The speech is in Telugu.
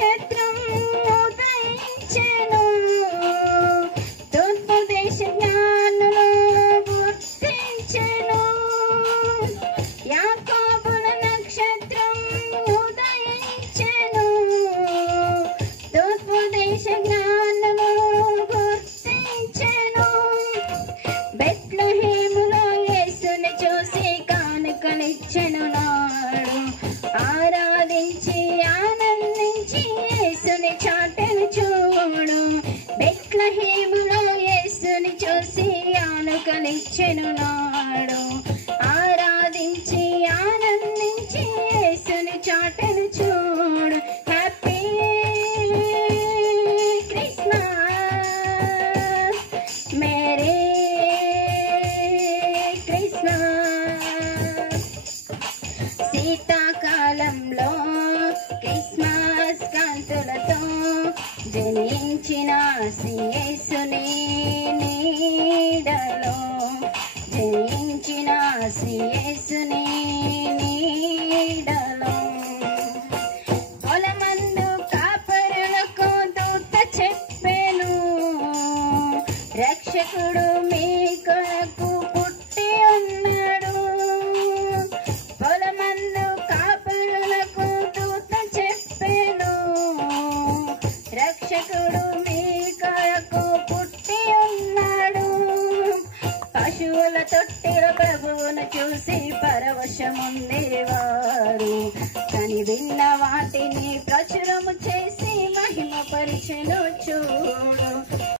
నక్షత్రం ఉదయించెను, తూర్పు దేశ జ్ఞానులు గుర్తించెను. యాకోబుల నక్షత్రం ఉదయించెను, తూర్పు దేశ జ్ఞానులు గుర్తించెను. బెత్లెహేములో యేసుని చూసి కానుకలిచ్చెను నాడు, ఆరాధించి ఆనందించి యేసుని చాటెను చూడు. బెత్లెహేములో యేసుని చూసి కానుకలిచ్చెను నాడు, ఆరాధించి ఆనందించి యేసుని చాటెను చూడు. Happy Christmas, merry Christmas. శీతాకాలంలో క్రిస్మస్ కాంతులతో జనించిన యేసుని నీడలో, జనించిన యేసుని నీడలో. పొలమందు కాపరులకు దూత చెప్పెను, రక్షకుడు మీ కొరకు పుట్టి ఉన్నాడు. పొలమందు కాపరులకు దూత చెప్పెను, రక్షకుడు మీ కొరకు పుట్టి ఉన్నాడు. పశువుల తొట్టిలో ప్రభువును చూసి పరవశముందేవారు, కని విన్న వాటిని ప్రచురము చేసి మహిమ పరిచెను చూడు.